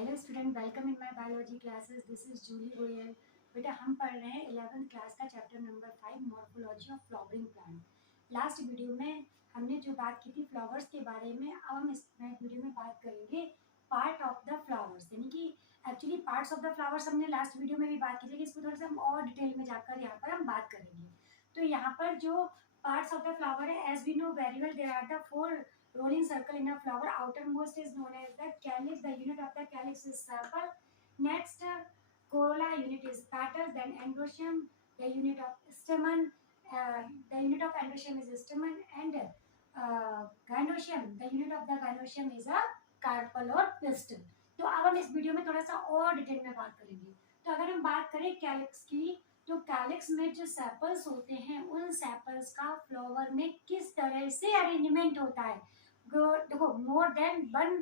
Hello student, welcome in my biology classes. This is Julie Goyal. बेटा हम पढ़ रहे हैं 11th क्लास का chapter number 5 morphology of flowering plant. Last video में हमने जो बात की थी फ्लावर्स के बारे में, अब हम इस वीडियो में बात करेंगे पार्ट ऑफ द फ्लावर्स, यानी कि actually parts of the flowers हमने लास्ट वीडियो में भी बात की थी, इसको थोड़ा सा हम और डिटेल में जाकर यहाँ पर हम बात करेंगे। तो यहाँ पर जो पार्ट्स ऑफ द फ्लावर है, as we know very well, there are the 4 rolling circle in a flower. Outermost is known as the calyx. The unit of the calyx is sepal. Next, corolla unit is petals. Then androecium, the unit of stamen. The unit of androecium is stamen, and gynoecium, the unit of the gynoecium is a carpel or pistil. तो अब हम इस video में थोड़ा सा और detail में बात करेंगे। तो अगर हम बात करें कैलिक्स की, तो कैलिक्स में जो सेपल्स होते हैं, उन सेपल्स का फ्लावर में किस तरह से अरेंजमेंट होता है। देखो, मोर देन 1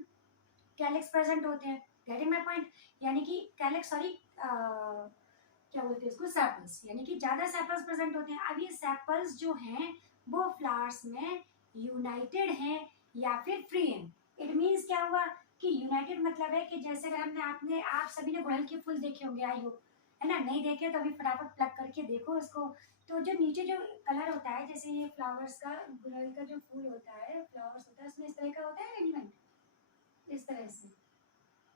कैलिक्स प्रेजेंट होते हैं। Getting my point? यानी कि कैलिक्स, सॉरी, क्या बोलते हैं इसको, सेपल्स, यानी कि ज्यादा सेपल्स प्रेजेंट होते हैं। अब ये सेपल्स जो हैं वो फ्लावर्स में यूनाइटेड हैं या फिर फ्री हैं। इट मीन्स क्या हुआ कि यूनाइटेड मतलब है कि जैसे आप सभी ने गुड़हल के फूल देखे होंगे, आई होप, है ना। नहीं देखे तो अभी फटाफट प्लग करके देखो इसको। तो जो नीचे जो कलर होता है, जैसे ये फ्लावर्स का, गुड़हल का जो फूल होता है, फ्लावर्स होता है, उसमें इस तरह का होता है एलिमेंट, इस तरह से।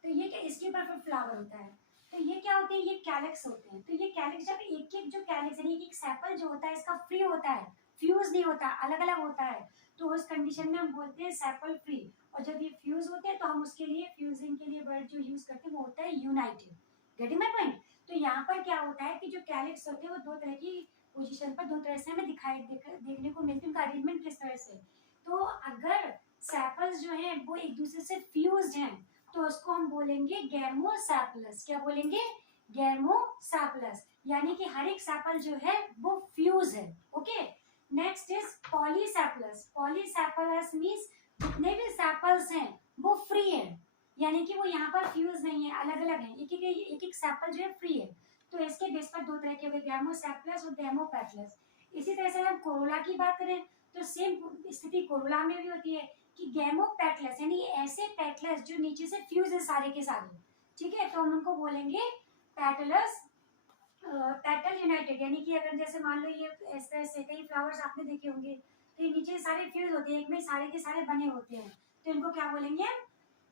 तो ये क्या, इसके ऊपर फिर फ्लावर होता है। तो ये क्या होते हैं, ये कैलिक्स होते हैं। तो ये कैलिक्स, जब एक एक जो कैलिक्स यानी एक सेपल जो होता है इसका फ्री होता है, फ्यूज नहीं होता, अलग अलग होता है, तो उस कंडीशन में हम बोलते हैं सेपल फ्री। और जब ये फ्यूज होते हैं तो हम उसके लिए, फ्यूजिंग के लिए वर्ड जो यूज करते हैं वो होता है यूनाइटेड। Getting my point? तो यहाँ पर क्या होता है कि जो कैलिक्स होते हैं वो दो तरह की पोजीशन पर, दो तरह से हमें देखने को मिलती है। उनका अरेंजमेंट किस तरह से, तो अगर सेपल्स जो है वो एक दूसरे से फ्यूज्ड हैं तो उसको हम बोलेंगे गैमोसेपलस। क्या बोलेंगे? गैमोसेपलस, यानी कि हर एक सेपल जो है वो फ्यूज है। Okay. Next is polysepalous. Polysepalous means जितने भी सेपल्स हैं वो फ्री है, यानी कि वो यहाँ पर फ्यूज नहीं है, अलग अलग है, एक एक सेपल जो है फ्री है। तो इसके बेस पर दो तरह के हो गए, गैमोसेपलस और गैमोपेटलस। इसी तरह से हम कोरोला की बात करें तो सेम स्थिति कोरोला में भी होती है कि गैमोपेटलस, यानी ऐसे पेटलस जो नीचे से फ्यूज है सारे के सारे, ठीक है, तो हम उनको बोलेंगे पेटलस, पेटल यूनाइटेड। यानी कि अगर जैसे मान लो ये इस तरह से कई फ्लावर्स आपने देखे होंगे, तो ये नीचे सारे फ्यूज होते हैं, एक में सारे के सारे बने होते हैं, तो इनको क्या बोलेंगे हम?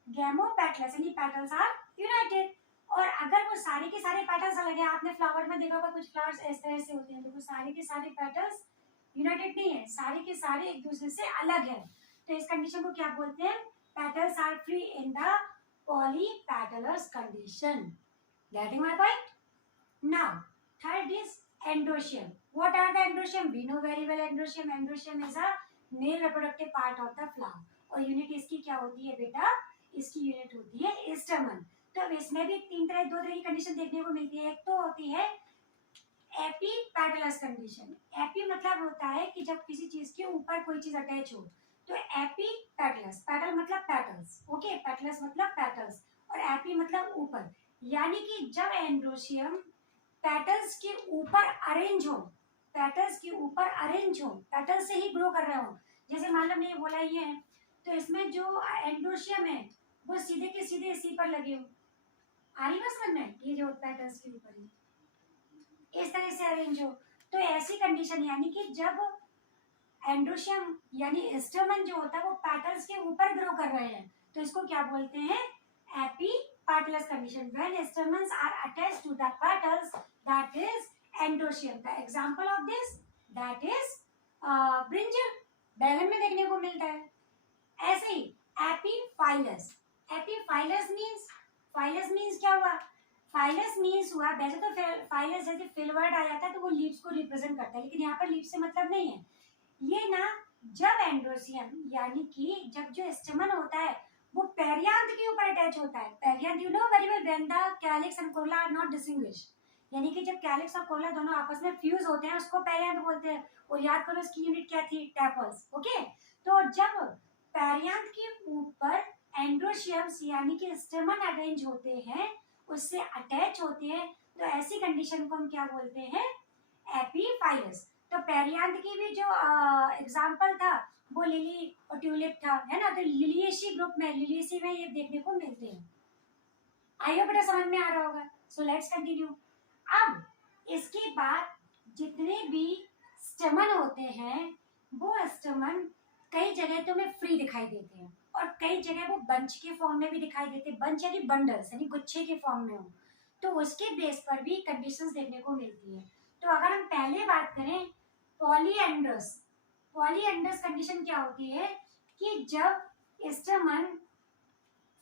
गैमोपेटलस, यानी पेटल्स आर यूनाइटेड। और अगर वो सारे के सारे पेटल्स अलग है, आपने फ्लावर में देखा होगा कुछ फ्लावर्स इस तरह से होते हैं, तो वो सारे के सारे पेटल्स यूनाइटेड नहीं है, सारे के सारे एक दूसरे से अलग है। तो इस कंडीशन को क्या बोलते हैं? Petals are free in the polypetalous condition. Getting my point? Now third is androecium. What are the androecium? We know very well androecium. Androecium is a male reproductive part of the flower. और unit इसकी क्या होती है बेटा? इसकी unit होती है stamen. तो अब इसमें भी दो तरह की कंडीशन देखने को मिलती है। एक तो होती है एपीपेटलस कंडीशन। एपी मतलब होता है कि जब किसी चीज के ऊपर कोई चीज अटैच हो, तो एपीपेटलस, पेटल मतलब पेटल्स, ओके, पेटलस मतलब पेटल्स, और एपी मतलब ऊपर, यानी कि जब एंड्रोशियम पेटल्स के ऊपर अरेंज हो, पेटल्स के ऊपर अरेंज हो, पेटल से ही ग्रो कर रहे हो। जैसे मान लो मैंने बोला ये है, तो इसमें जो एंड्रोशियम है वो सीधे के सीधे इसी पर लगे हो, आ रही बस समझ में, ये जो पेटल्स के ऊपर है इस तरह से अरेंज हो। तो ऐसी कंडीशन, यानी कि जब एंड्रोशियम यानी स्टैमेन जो होता है वो पेटल्स के ऊपर ग्रो कर रहे हैं, तो इसको क्या बोलते हैं? Epipetalous condition. When stamens are attached to the petals, that is androecium. The example of this, that is brinjal, बैगन में देखने को मिलता है। ऐसे ही एपीफाइलस। एपीफाइलस मींस क्या हुआ? फाइलस मीन्स हुआ, वैसे तो फाइलस जैसे फिल वर्ड आ जाता है तो वो लीव्स को रिप्रेजेंट करता है, लेकिन यहाँ पर लीव्स से मतलब नहीं है। ये ना, जब एंड्रोशियम यानी कि जब जो स्टेमन होता है वो पेरियांथ के ऊपर अटैच होता है। Perianth, you know very well, when the calyx and corolla are not distinguished, यानी कि जब कैलिक्स और कोरोला दोनों आपस में फ्यूज होते हैं उसको पेरियांथ बोलते हैं। और याद करो इसकी यूनिट क्या थी? टेपल्स। ओके। तो जब पेरियांथ के ऊपर एंड्रोशियम्स यानी कि स्टेमन अरेंज होते हैं, उससे अटैच होते हैं, तो ऐसी कंडीशन को हम क्या बोलते हैं? एपीफाइलस। तो पेरियांथ की भी जो एग्जांपल था वो लिली और ट्यूलिप था, है ना। तो लिलियेसी ग्रुप में, लिलियेसी में ये देखने को मिलते हैं। आइए बेटा समझ में आ रहा होगा। So let's continue. अब इसके बाद जितने भी स्टेमन होते हैं वो स्टेमन कई जगह तो में फ्री दिखाई देते हैं और कई जगह वो बंच के फॉर्म में भी दिखाई देते हैं। बंच यानी बंडल्स यानी गुच्छे के फॉर्म में हो, तो उसके बेस पर भी कंडीशंस देखने को मिलती है। तो अगर हम पहले बात करें पॉलीएंड्रस, पॉलीएंड्रस कंडीशन क्या होती है कि जब स्टेमन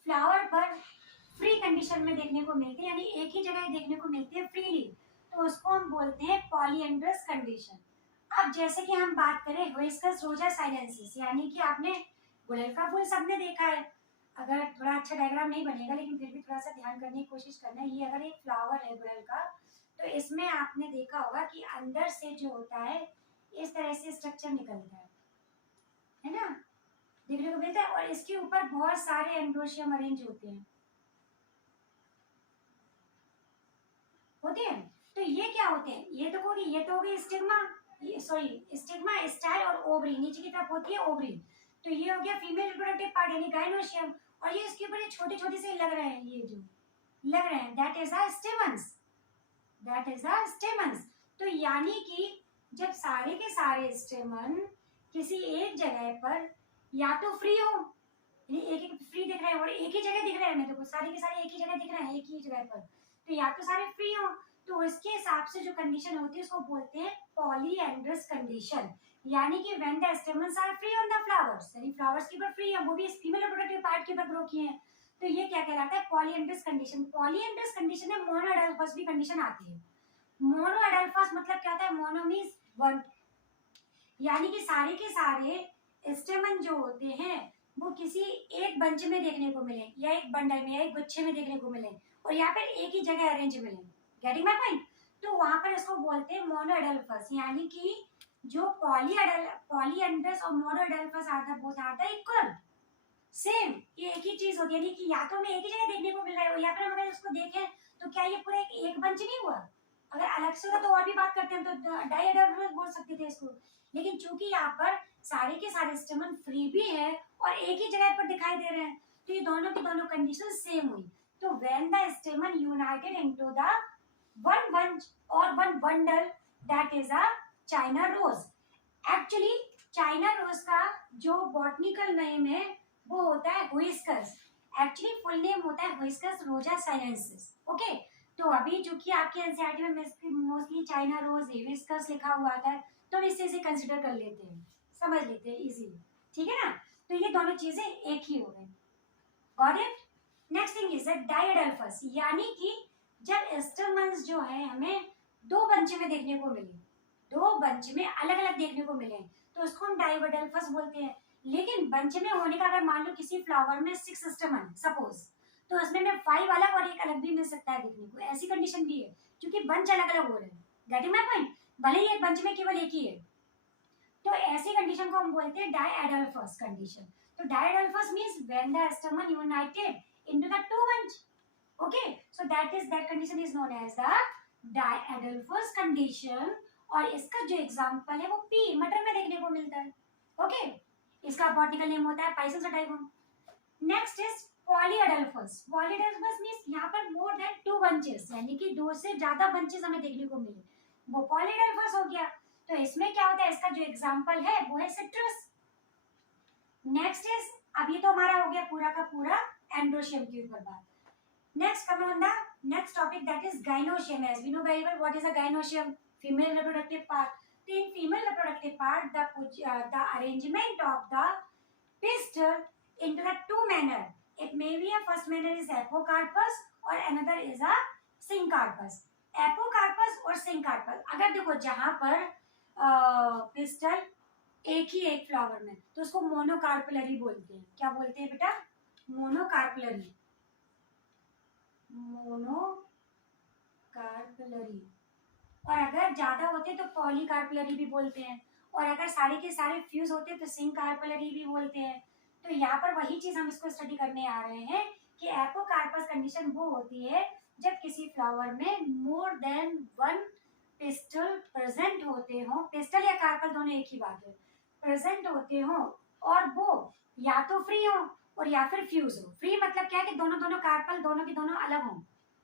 फ्लावर पर फ्री कंडीशन में देखने को मिलती है, यानी एक ही जगह देखने को मिलती है फ्रीली, तो उसको हम बोलते हैं पॉलीएंड्रस कंडीशन। अब जैसे कि हम बात करें हिबिस्कस रोजा साइलेंसिस, यानी कि आपने गुड़हल का फूल सबने देखा है। अगर थोड़ा अच्छा डायग्राम नहीं बनेगा लेकिन फिर भी थोड़ा सा ध्यान करने की कोशिश करना है। ये अगर एक फ्लावर है गुड़हल का, तो इसमें आपने देखा होगा कि अंदर से जो होता है इस तरह से स्ट्रक्चर निकलता है ना, देखने को मिलता है, और इसके ऊपर बहुत सारे एंड्रोशियम अरेंज होते हैं। तो ये क्या होते हैं, ये तो हो गई स्टिग्मा, स्टिग्मा, स्टाइल और ओवरी, नीचे की तरफ होती है ओवरी। तो ये हो गया फीमेल रिप्रोडक्टिव पार्ट यानी गाइनोशियम, और ये इसके ऊपर छोटे छोटे से लग रहे हैं, ये जो लग रहे हैं that is a stamens, that is a stamens. तो यानी कि जब सारे के सारे स्टेमन किसी एक जगह पर या तो फ्री हो, यानी एक एक फ्री दिख रहे हैं और एक ही जगह दिख रहे हैं, मैं तो सारे के सारे एक ही जगह दिख रहे हैं एक ही जगह पर, तो या तो सारे फ्री हो, तो उसके हिसाब से जो कंडीशन होती है उसको बोलते हैं पॉलीएंड्रस कंडीशन। यानी कि when the stamens are free on the flowers, यानी फ्लावर्स के ऊपर फ्री है, वो भी फीमेल रिप्रोडक्टिव पार्ट के ऊपर ग्रो किए हैं, तो ये क्या कहलाता है पॉलीएंड्रस कंडीशन। पॉलीएंड्रस कंडीशन में मोनोएडल्फस भी कंडीशन आती है। मोनोएडल्फस मतलब क्या होता है, मोनो मींस वन, यानी कि सारे के सारे स्टेमन जो होते हैं वो किसी एक बंच में देखने को मिले या एक बंडल में या एक गुच्छे में देखने को मिले और यहाँ पर एक ही जगह अरेंज मिले। Getting my point? तो वहां पर इसको बोलते हैं मोनोएडल्फस, यानी कि जो पॉलीएंड्रस और monoadelphous are the both are the equal, same, ये एक ही चीज होती है, यानी कि या तो हमें एक ही जगह देखने को मिल रहा है, या फिर हम अगर इसको देखें तो क्या ये पूरा एक बंच नहीं हुआ। अगर अलग से होता तो और भी बात करते हैं, तो डाइएडल्फस बोल सकते थे इसको, लेकिन चूंकि यहाँ पर सारे के सारे स्टेमन फ्री भी है और एक ही जगह पर दिखाई दे रहे हैं, तो ये दोनों की दोनों कंडीशन सेम हुई। तो when the stamen united into the one bunch और one bundle, that is a China rose. Actually China rose का जो बॉटनिकल नेम है वो होता है हिबिस्कस, एक्चुअली फुल नेम होता है हिबिस्कस रोजा साइलेंसिस। ओके, तो अभी जो कि आपके एनसीईआरटी में मोस्टली चाइना रोज हिबिस्कस लिखा हुआ आता है, तो इसे इसे कंसिडर कर लेते हैं, समझ लेते हैं इजीली, ठीक है ना। तो ये दोनों चीजें एक ही हो गई। Got it? Next thing is diadelphous, यानी कि जब स्टेमन्स जो है हमें दो बंच में देखने को मिले, दो बंच में अलग अलग देखने को मिले, तो उसको हम डाइएडल्फस बोलते हैं। लेकिन बंच में होने का अगर मान लो किसी फ्लावर में 6 स्टेमन सपोज, तो उसमें में 5 अलग और एक अलग भी मिल सकता है देखने को, ऐसी कंडीशन भी है क्योंकि बंच अलग अलग हो रहे हैं। Getting my point? भले ही एक बंच में केवल एक ही है, तो ऐसी कंडीशन को हम बोलते हैं डाइएडल्फस कंडीशन। तो diadelphous means when the stamen united into the two bunch, okay, so that condition is known as the diadelphous condition. और इसका जो एग्जांपल है वो पी मटर में देखने को मिलता है। ओके, इसका बॉटनिकल नेम होता है Pisum sativum. Next is polyadelphous. Polyadelphous means यहाँ पर मोर देन 2 बंचेस, यानी कि 2 से ज्यादा बंचेस हमें देखने को मिले, वो पॉलीएडल्फस हो गया। तो इसमें क्या होता है, इसका जो एग्जांपल है वो है सिट्रस। नेक्स्ट इज, अब ये तो हमारा हो गया पूरा का पूरा एंड्रोशियम के ऊपर बात। Next come on the next topic that is gynoecium. As we know very well what is a gynoecium, female reproductive part. So in female reproductive part, the arrangement of the pistil into the two manner. It may be a first manner is apocarpus or another is a syncarpus. Apocarpus और syncarpus, अगर देखो जहाँ पर pistol एक ही एक flower में, तो उसको मोनोकार्पलरी बोलते हैं। क्या बोलते हैं बेटा? Monocarpellary, monocarpellary. और अगर ज्यादा होते तो पॉलीकार्पलरी भी बोलते हैं, और अगर सारे के सारे फ्यूज होते तो सिंकार्पलरी भी बोलते हैं। तो यहाँ पर वही चीज हम इसको स्टडी करने आ रहे हैं कि एपोकार्पस कंडीशन वो होती है जब किसी फ्लावर में मोर देन 1 पिस्टल प्रेजेंट होते हो, पिस्टल या कार्पल दोनों एक ही बात है, प्रेजेंट होते हो, और वो या तो फ्री हो और या फिर फ्यूज हो। फ्री मतलब क्या है कि दोनों दोनों कार्पल दोनों के दोनों अलग हों,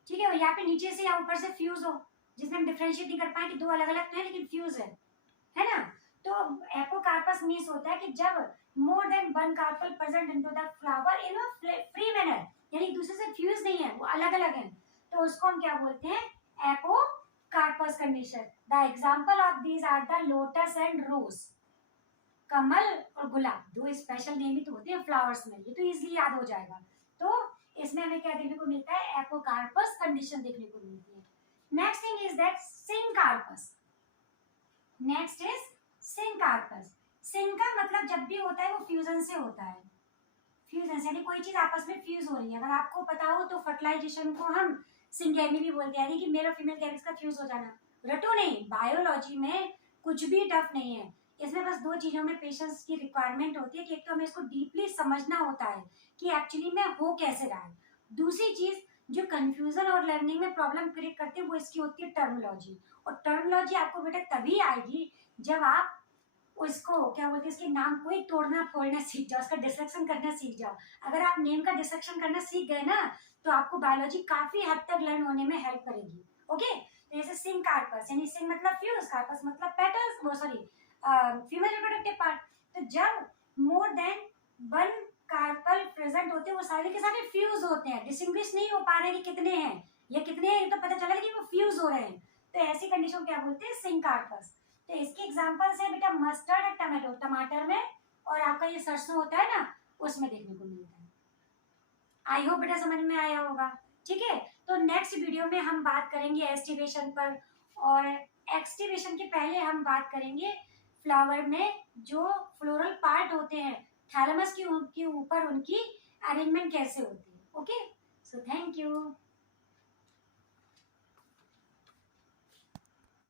ठीक है, और यहाँ पे नीचे से या ऊपर से फ्यूज हो, जिसमें हम डिफ्रेंशिएट नहीं कर पाए कि दो अलग अलग तो है लेकिन फ्यूज है ना। तो एपोकार्पस मीन्स होता है कि जब more than one carpel present into the flower in a free manner, यानी एक दूसरे से फ्यूज नहीं है, वो अलग अलग है, तो उसको हम क्या बोलते हैं, apocarpous condition. The example of these are the lotus and rose, कमल और गुलाब, दो स्पेशल नेम ही तो होते हैं फ्लावर्स में, ये तो इजीली याद हो जाएगा। तो इसमें हमें क्या देखने को मिलता है, एपोकार्पस कंडीशन देखने को मिलती है। Next thing is that syncarpous. Next is syncarpous. Sync का मतलब जब भी होता है वो फ्यूजन से होता है, फ्यूजन से यानी कोई चीज आपस में फ्यूज हो रही है। अगर आपको पता हो तो फर्टिलाइजेशन को हम सिंगेमी भी बोलते हैं, यानी कि मेल और फीमेल गैमेट्स का फ्यूज हो जाना। रटो नहीं, बायोलॉजी में कुछ भी टफ नहीं है, इसमें बस दो चीजों में पेशेंस की रिक्वायरमेंट होती है कि एक तो हमें इसको डीपली समझना होता है कि एक्चुअली में हो कैसे रहा है, दूसरी चीज जो कंफ्यूजन और लर्निंग में प्रॉब्लम क्रिएट करती है वो इसकी होती है टर्मिनोलॉजी। और टर्मिनोलॉजी आपको बेटा तभी आएगी जब आप उसको क्या बोलते हैं, इसके नाम को ही तोड़ना फोड़ना सीख जाओ, उसका डिस्ट्रक्शन करना सीख जाओ। अगर आप नेम का डिस्ट्रक्शन करना सीख गए ना तो आपको बायोलॉजी काफी हद तक लर्न होने में हेल्प करेगी। ओके, तो जैसे सिंग कार्पस, यानी सिंग मतलब फ्यूज, कार्पस मतलब पेटल्स, वो सॉरी फीमेल रिप्रोडक्टिव पार्ट। तो जब more than one carpel present होते हैं वो सारे के सारे फ्यूज होते हैं, डिस्टिंग्विश नहीं हो पा रहे कि कितने हैं, ये कितने हैं ये तो पता चला लेकिन वो फ्यूज हो रहे हैं, तो ऐसी कंडीशन क्या बोलते हैं, सिंग कार्पस। तो इसके एग्जांपल्स है बेटा मस्टर्ड और टमाटो, टमाटर में और आपका ये सरसों होता है ना उसमें देखने को मिलता है। आई होप बेटा समझ में आया होगा, ठीक है। तो नेक्स्ट वीडियो में हम बात करेंगे एस्टिवेशन पर, और एक्सटिवेशन के पहले हम बात करेंगे फ्लावर में जो फ्लोरल पार्ट होते हैं थैलेमस के ऊपर उनकी अरेंजमेंट कैसे होती है। Okay, so thank you.